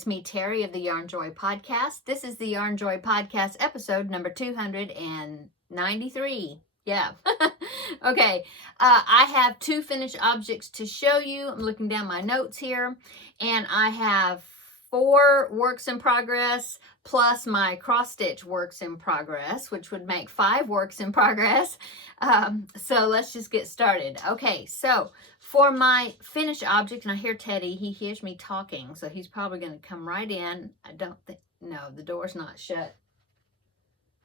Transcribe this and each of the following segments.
it's me, Terri of the Yarnjoy podcast. This is the Yarnjoy podcast episode number 293. Yeah. Okay. I have 2 finished objects to show you. I'm looking down my notes here, and I have 4 works in progress plus my cross stitch works in progress, which would make 5 works in progress. So let's just get started. Okay, so for my finished object, and I hear Teddy, he hears me talking, so he's probably going to come right in. I don't think, no, the door's not shut.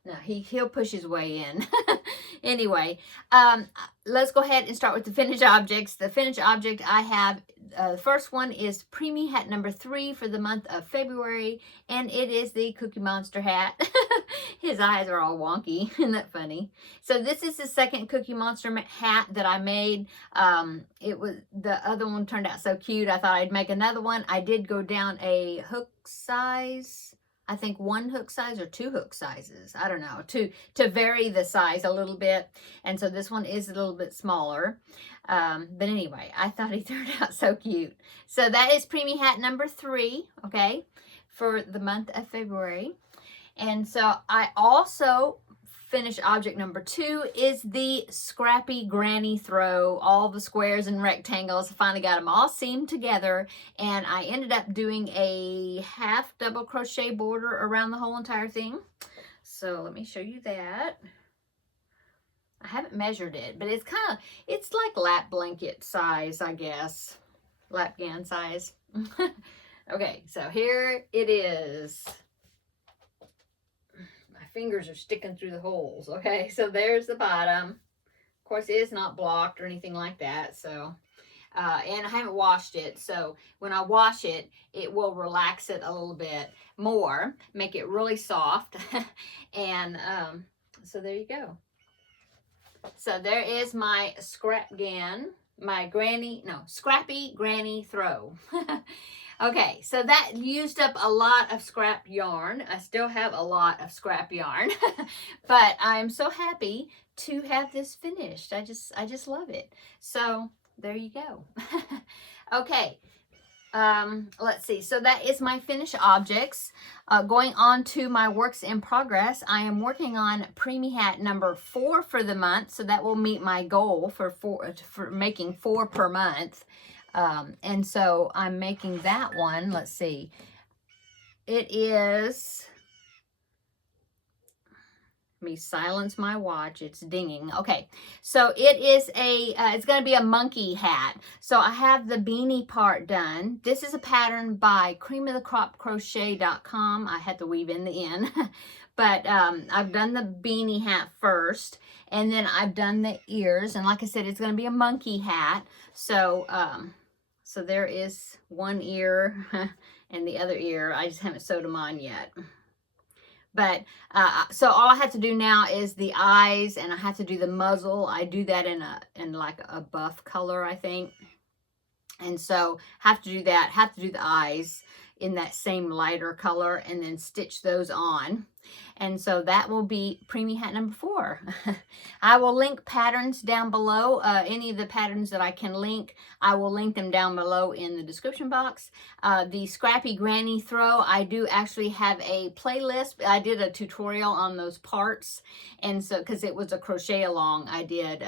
No, he'll push his way in. Anyway, let's go ahead and start with the finished objects. The finished object I have, the first one is preemie hat number 3 for the month of February, and it is the Cookie Monster hat. His eyes are all wonky. Isn't that funny? So this is the second Cookie Monster hat that I made. It was, the other one turned out so cute, I thought I'd make another one. I did go down a hook size. I think 1 hook size or 2 hook sizes. I don't know, to vary the size a little bit. And so this one is a little bit smaller. But anyway, I thought he turned out so cute. So that is preemie hat number 3, okay, for the month of February. And so I also finished object number 2 is the Scrappy Granny Throw, all the squares and rectangles. I finally got them all seamed together, and I ended up doing a half double crochet border around the whole entire thing. So let me show you that. I haven't measured it, but it's like lap blanket size, I guess. Lap gown size. Okay, so here it is. Fingers are sticking through the holes. Okay, so there's the bottom. Of course, it is not blocked or anything like that. So, and I haven't washed it. So when I wash it, it will relax it a little bit more, make it really soft. And so there you go. So there is my Scrappy Granny Throw. Okay, so that used up a lot of scrap yarn. I still have a lot of scrap yarn, but I'm so happy to have this finished. I just love it. So there you go. Okay, let's see. So that is my finished objects. Going on to my works in progress, I am working on preemie hat number 4 for the month. So that will meet my goal for making 4 per month. And so I'm making that one. Let's see. It is, let me silence my watch. It's dinging. Okay. So it is it's going to be a monkey hat. So I have the beanie part done. This is a pattern by creamofthecropcrochet.com. I had to weave in the end, but, I've done the beanie hat first, and then I've done the ears. And like I said, it's going to be a monkey hat. So, so there is one ear and the other ear. I just haven't sewed them on yet. But, so all I have to do now is the eyes, and I have to do the muzzle. I do that in like a buff color, I think. And so have to do that, have to do the eyes in that same lighter color, and then stitch those on. And so that will be preemie hat number 4. I will link patterns down below. Any of the patterns that I can link, I will link them down below in the description box. The Scrappy Granny Throw, I do actually have a playlist. I did a tutorial on those parts, and so because it was a crochet along, I did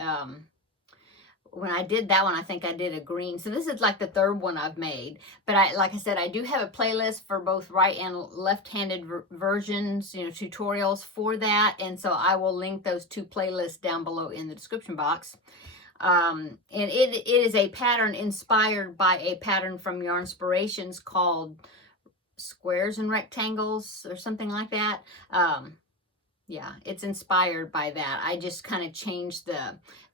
when I did that one, I think I did a green. So this is like the 3rd one I've made. But like I said, I do have a playlist for both right and left-handed versions, tutorials for that. And so I will link those 2 playlists down below in the description box. And it is a pattern inspired by a pattern from Yarnspirations called Squares and Rectangles or something like that. Yeah, it's inspired by that. I just kind of changed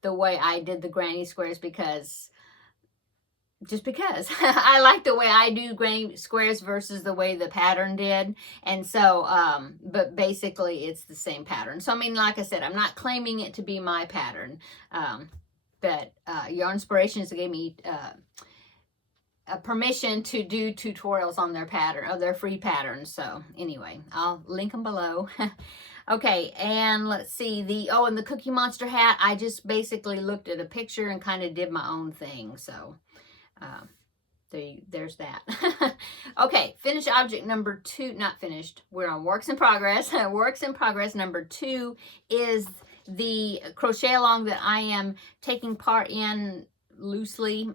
the way I did the granny squares because I like the way I do granny squares versus the way the pattern did. And so, but basically it's the same pattern. So, I mean, like I said, I'm not claiming it to be my pattern. But Yarnspirations gave me permission to do tutorials on their pattern, or their free patterns. So anyway, I'll link them below. Okay, and let's see, and the Cookie Monster hat, I just basically looked at a picture and kind of did my own thing. So there's that. Okay, finished object number 2, not finished. We're on works in progress. Works in progress number 2 is the crochet along that I am taking part in loosely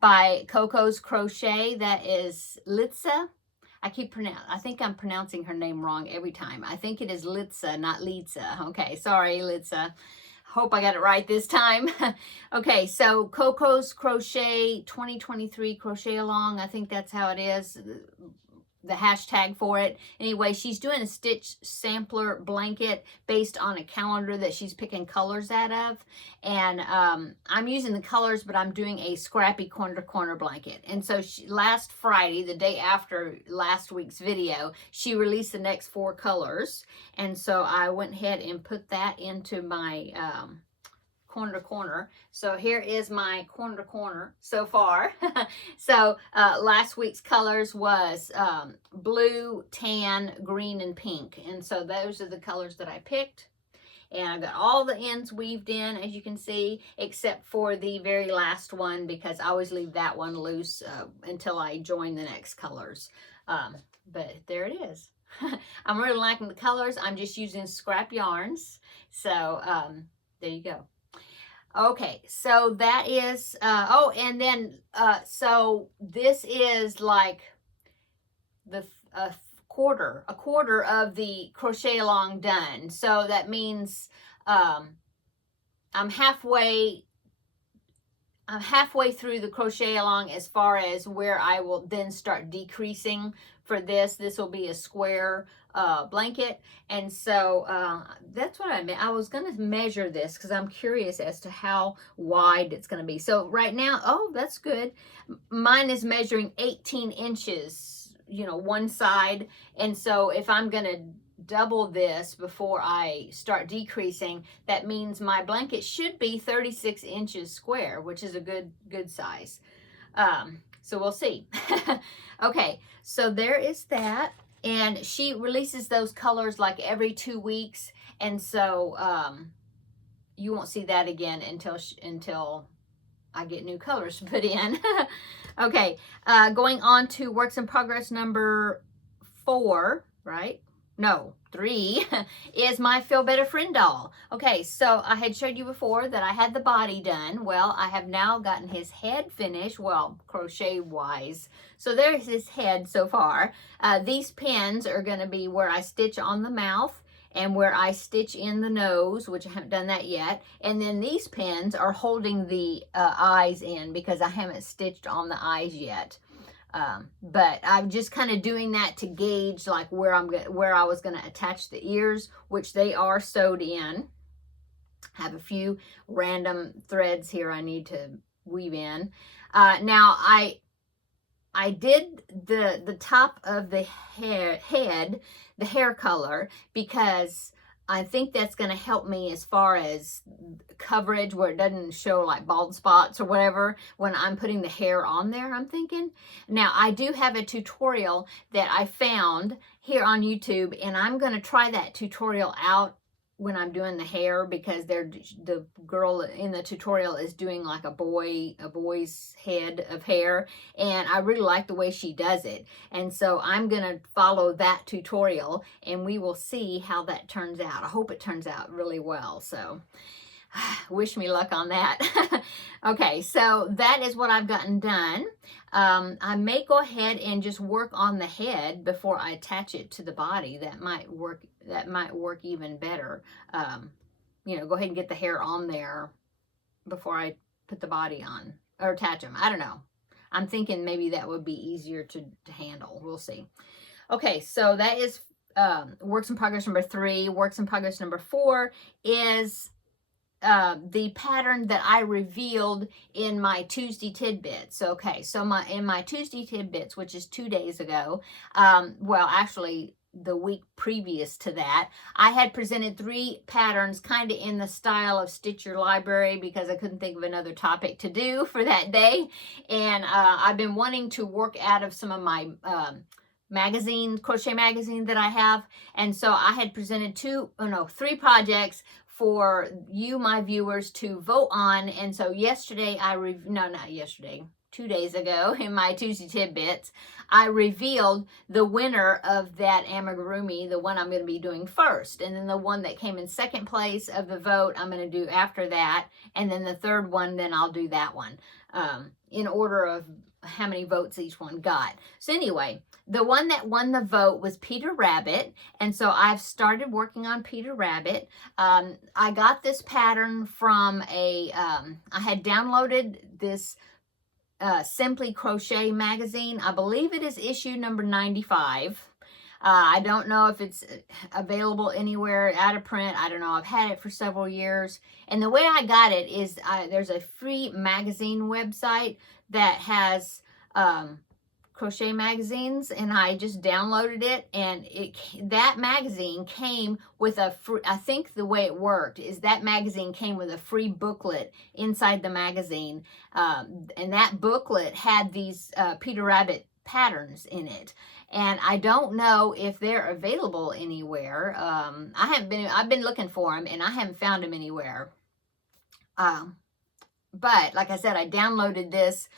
by Coco's Crochet. That is Litsa. I think I'm pronouncing her name wrong every time. I think it is Litsa, not Litsa. Okay, sorry, Litsa. Hope I got it right this time. Okay, so Coco's Crochet 2023 Crochet Along. I think that's how it is, the hashtag for it. Anyway, she's doing a stitch sampler blanket based on a calendar that she's picking colors out of. And I'm using the colors, but I'm doing a Scrappy corner to corner blanket. And so last Friday, the day after last week's video, she released the next 4 colors. And so I went ahead and put that into my corner to corner. So here is my corner to corner so far. So last week's colors was blue, tan, green, and pink. And so those are the colors that I picked. And I've got all the ends weaved in, as you can see, except for the very last one, because I always leave that one loose until I join the next colors. But there it is. I'm really liking the colors. I'm just using scrap yarns. So there you go. Okay, so that is, oh, and then, so this is like the quarter of the crochet along done. So that means I'm halfway through the crochet along as far as where I will then start decreasing for this. This will be a square blanket. And so that's what I meant. I was going to measure this because I'm curious as to how wide it's going to be. So right now, oh, that's good. Mine is measuring 18 inches, you know, one side. And so if I'm going to double this before I start decreasing, that means my blanket should be 36 inches square, which is a good size. So we'll see. Okay, so there is that. And she releases those colors like every 2 weeks. And so you won't see that again until I get new colors to put in. Okay, going on to works in progress number 4, right? No, 3 is my Feel Better Friend doll. Okay, so I had showed you before that I had the body done. Well, I have now gotten his head finished, well, crochet-wise. So there's his head so far. These pins are going to be where I stitch on the mouth and where I stitch in the nose, which I haven't done that yet. And then these pins are holding the eyes in because I haven't stitched on the eyes yet. But I'm just kind of doing that to gauge like where I was going to attach the ears, which they are sewed in. I have a few random threads here I need to weave in. Now I did the top of the head, the hair color, because I think that's going to help me as far as coverage where it doesn't show like bald spots or whatever when I'm putting the hair on there, I'm thinking. Now, I do have a tutorial that I found here on YouTube, and I'm going to try that tutorial out when I'm doing the hair, because the girl in the tutorial is doing like a boy's head of hair, and I really like the way she does it. And so I'm gonna follow that tutorial and we will see how that turns out. I hope it turns out really well. So wish me luck on that. Okay, so that is what I've gotten done. I may go ahead and just work on the head before I attach it to the body. That might work even better. You know, go ahead and get the hair on there before I put the body on or attach them. I don't know. I'm thinking maybe that would be easier to handle. We'll see. Okay, so that is works in progress number 3. Works in progress number 4 is the pattern that I revealed in my Tuesday tidbits. Okay, so in my Tuesday tidbits, which is 2 days ago, well, actually the week previous to that, I had presented 3 patterns kind of in the style of Stitch Your Library because I couldn't think of another topic to do for that day. And I've been wanting to work out of some of my crochet magazine that I have. And so I had presented 3 projects for you, my viewers, to vote on. And so yesterday, not yesterday, 2 days ago in my Tuesday Tidbits, I revealed the winner of that Amigurumi, the one I'm going to be doing first. And then the one that came in second place of the vote, I'm going to do after that. And then the third one, then I'll do that one in order of how many votes each one got. So anyway, the one that won the vote was Peter Rabbit. And so I've started working on Peter Rabbit. I got this pattern from I had downloaded this Simply Crochet magazine. I believe it is issue number 95. I don't know if it's available anywhere out of print. I don't know. I've had it for several years. And the way I got it is there's a free magazine website that has crochet magazines, and I just downloaded it, and that magazine came with a free, I think the way it worked is that magazine came with a free booklet inside the magazine, and that booklet had these Peter Rabbit patterns in it. And I don't know if they're available anywhere. I've been looking for them, and I haven't found them anywhere. But like I said, I downloaded this,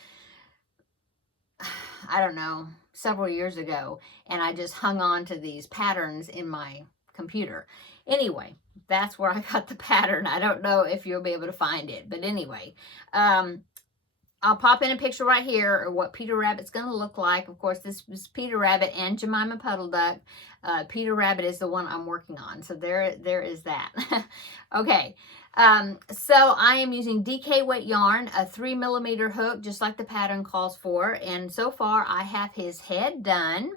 I don't know, several years ago, and I just hung on to these patterns in my computer. Anyway, that's where I got the pattern. I don't know if you'll be able to find it, but anyway, I'll pop in a picture right here of what Peter Rabbit's going to look like. Of course, this is Peter Rabbit and Jemima Puddle Duck. Peter Rabbit is the one I'm working on. So there is that. Okay. So I am using DK Weight yarn, a 3mm hook, just like the pattern calls for. And so far I have his head done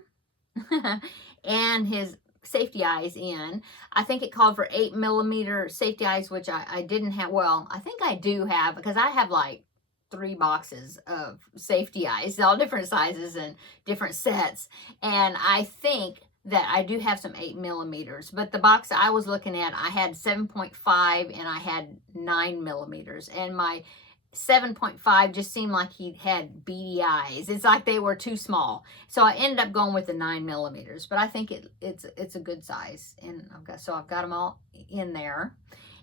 and his safety eyes in. I think it called for 8mm safety eyes, which I didn't have. Well, I think I do have, because I have like 3 boxes of safety eyes, all different sizes and different sets. And I think that I do have some 8mm, but the box I was looking at, I had 7.5 and I had 9mm, and my 7.5 just seemed like he had beady eyes. It's like they were too small. So I ended up going with the 9mm, but I think it's a good size. And I've got them all in there.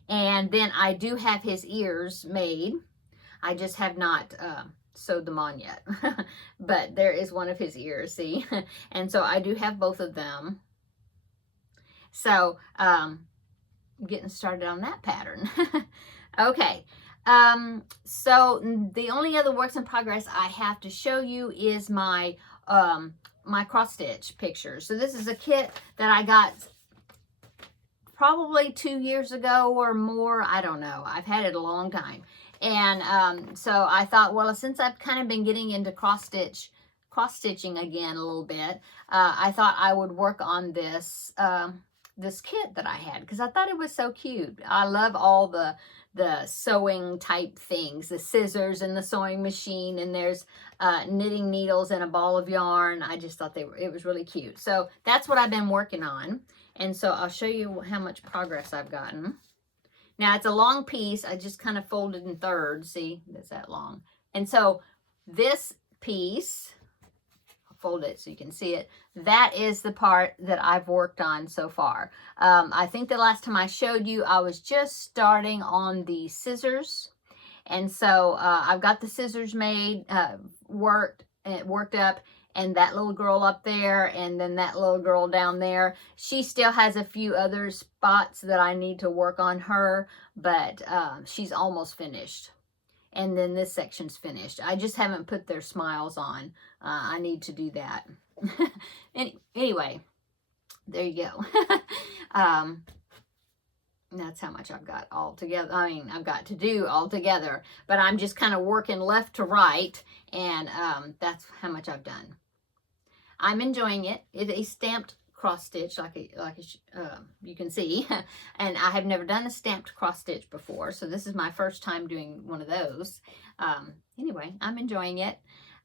And then I do have his ears made. I just have not sewed them on yet. But there is one of his ears, see? And so I do have both of them. So getting started on that pattern. Okay. So the only other works in progress I have to show you is my my cross stitch pictures. So this is a kit that I got probably 2 years ago or more. I don't know. I've had it a long time. And so I thought, well, since I've kind of been getting into cross stitching again a little bit, I thought I would work on this this kit that I had, because I thought it was so cute. I love all the sewing type things, the scissors and the sewing machine, and there's knitting needles and a ball of yarn. I just thought it was really cute. So that's what I've been working on. And so I'll show you how much progress I've gotten. Now, it's a long piece. I just kind of folded in thirds. See, that's that long. And so this piece, I'll fold it so you can see it. That is the part that I've worked on so far. I think the last time I showed you, I was just starting on the scissors. And so I've got the scissors made, worked up. And that little girl up there, and then that little girl down there. She still has a few other spots that I need to work on her, but she's almost finished. And then this section's finished. I just haven't put their smiles on. I need to do that. Anyway, there you go. That's how much I've got all together. I mean, I've got to do all together, but I'm just kind of working left to right, and that's how much I've done. I'm enjoying it. It's a stamped cross stitch, you can see, and I have never done a stamped cross stitch before, so this is my first time doing one of those. Anyway, I'm enjoying it.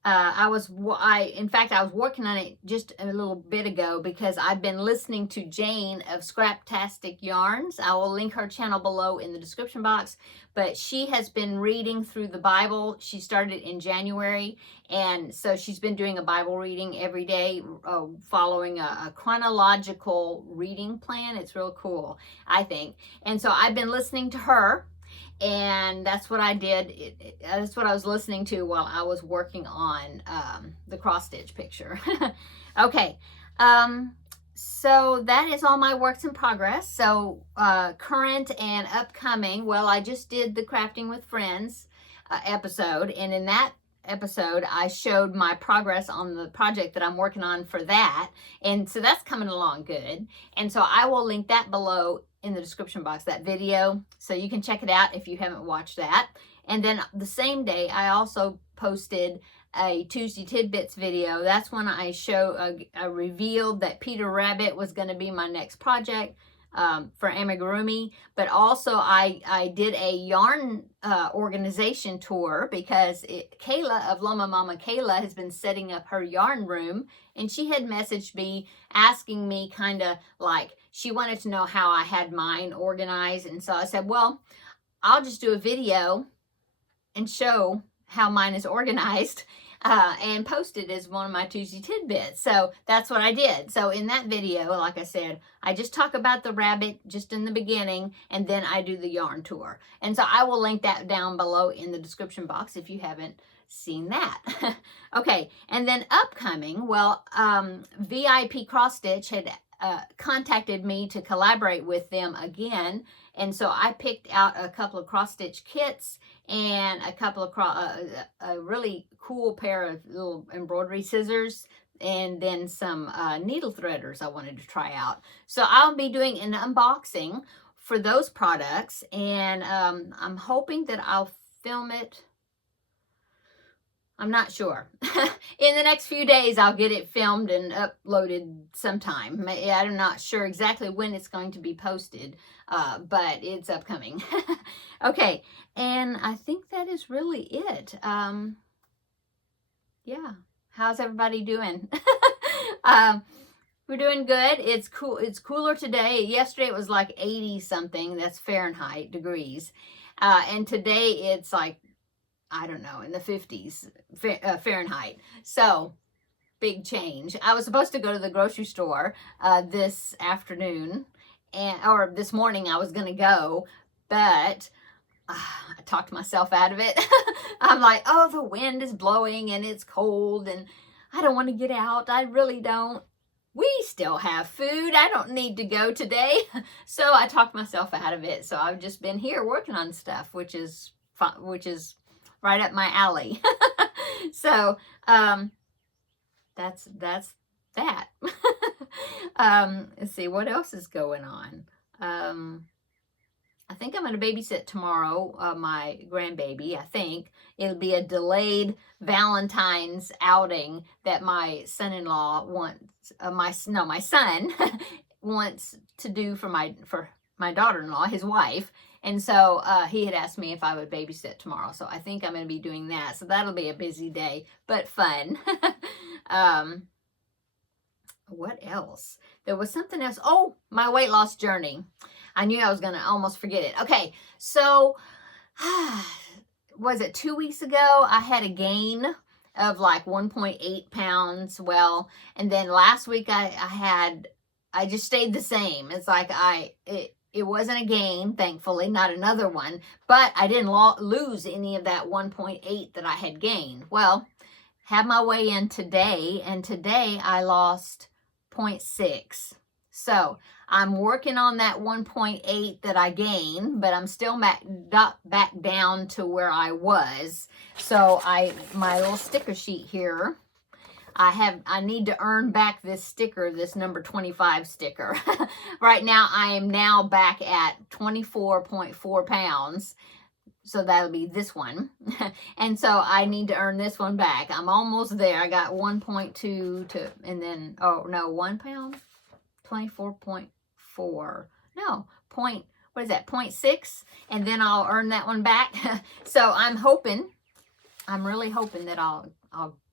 In fact, I was working on it just a little bit ago because I've been listening to Jane of Scraptastic Yarns. I will link her channel below in the description box, but she has been reading through the Bible. She started in January, and so she's been doing a Bible reading every day, following a chronological reading plan. It's real cool, I think. And so I've been listening to her. And that's what I did. That's what I was listening to while I was working on the cross stitch picture. Okay, so that is all my works in progress. So current and upcoming, well, I just did the Crafting with Friends episode, and in that episode I showed my progress on the project that I'm working on for that, and so that's coming along good. And so I will link that below in the description box, that video, so you can check it out if you haven't watched that. And then the same day I also posted a Tuesday Tidbits video. That's when I I revealed that Peter Rabbit was going to be my next project for Amigurumi, but also I did a yarn organization tour because Kayla of Llama Mama Kayla has been setting up her yarn room, and she had messaged me asking me kind of like, she wanted to know how I had mine organized. And so I said, well, I'll just do a video and show how mine is organized and post it as one of my Tuesday Tidbits. So that's what I did. So in that video, like I said, I just talk about the rabbit just in the beginning, and then I do the yarn tour. And so I will link that down below in the description box if you haven't seen that. Okay, and then upcoming, well, VIP Cross Stitch had contacted me to collaborate with them again, and so I picked out a couple of cross stitch kits and a couple of a really cool pair of little embroidery scissors, and then some needle threaders I wanted to try out. So I'll be doing an unboxing for those products, and I'm hoping that I'll film it. I'm not sure. In the next few days, I'll get it filmed and uploaded sometime. I'm not sure exactly when it's going to be posted, but it's upcoming. Okay, and I think that is really it. Yeah, how's everybody doing? We're doing good. It's cool. It's cooler today. Yesterday it was like 80 something. That's Fahrenheit degrees, and today it's like, I don't know, in the 50s Fahrenheit. So big change. I was supposed to go to the grocery store this afternoon, or this morning I was going to go, but I talked myself out of it. I'm like, oh, the wind is blowing and it's cold and I don't want to get out. I really don't. We still have food. I don't need to go today. So I talked myself out of it. So I've just been here working on stuff, which is fun, which is right up my alley. So that's that. Let's see what else is going on. I think I'm going to babysit tomorrow, my grandbaby. I think it'll be a delayed Valentine's outing that my son-in-law wants, my son wants to do for my daughter-in-law, his wife. And so he had asked me if I would babysit tomorrow. So I think I'm going to be doing that. So that'll be a busy day, but fun. What else? There was something else. Oh, my weight loss journey. I knew I was going to almost forget it. Okay, so was it 2 weeks ago? I had a gain of like 1.8 pounds. Well, and then last week I just stayed the same. It's like it wasn't a gain, thankfully, not another one, but I didn't lose any of that 1.8 that I had gained. Well, had my weigh in today, and today I lost 0.6. So I'm working on that 1.8 that I gained, but I'm still back down to where I was. So my little sticker sheet here, I need to earn back this sticker, this number 25 sticker. Right now, I am now back at 24.4 pounds. So that'll be this one. And so I need to earn this one back. I'm almost there. I got 1.2 to, and then, oh no, 1 pound? 24.4. No, what is that? 0.6. And then I'll earn that one back. So I'm really hoping that I'll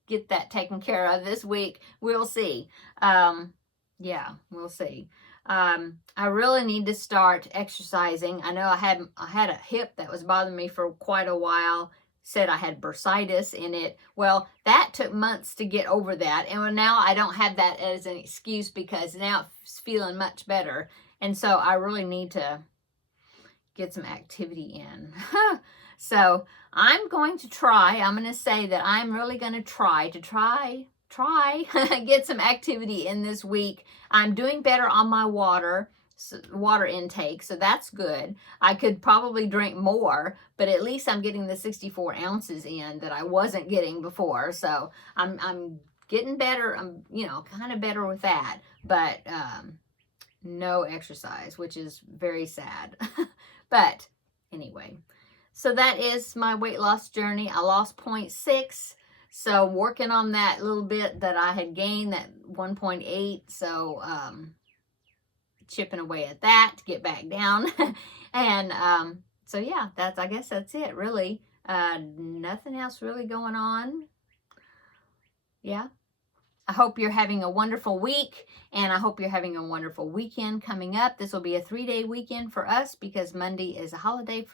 get that taken care of this week. We'll see. Yeah, we'll see. I really need to start exercising. I know I had a hip that was bothering me for quite a while. Said I had bursitis in it. Well, that took months to get over that. And now I don't have that as an excuse because now it's feeling much better. And so I really need to get some activity in. So I'm going to try. I'm going to say that I'm really going to try get some activity in this week. I'm doing better on my water intake, so that's good. I could probably drink more, but at least I'm getting the 64 ounces in that I wasn't getting before. So I'm getting better. I'm, you know, kind of better with that, but no exercise, which is very sad. But anyway, so that is my weight loss journey. I lost 0.6. So working on that little bit that I had gained, that 1.8. So chipping away at that to get back down. And so yeah, I guess that's it really. Nothing else really going on. Yeah. I hope you're having a wonderful week, and I hope you're having a wonderful weekend coming up. This will be a 3-day weekend for us because Monday is a holiday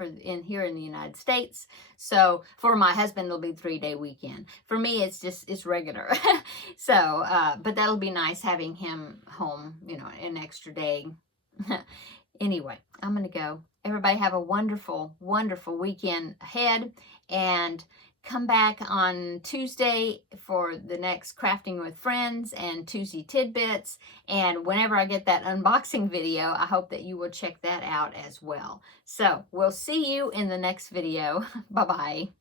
here in the United States. So for my husband, it'll be a 3-day weekend. For me, it's regular. So, but that'll be nice having him home, you know, an extra day. Anyway, I'm going to go. Everybody have a wonderful, wonderful weekend ahead, and come back on Tuesday for the next Crafting with Friends and Tuesday Tidbits. And whenever I get that unboxing video, I hope that you will check that out as well. So we'll see you in the next video. Bye-bye.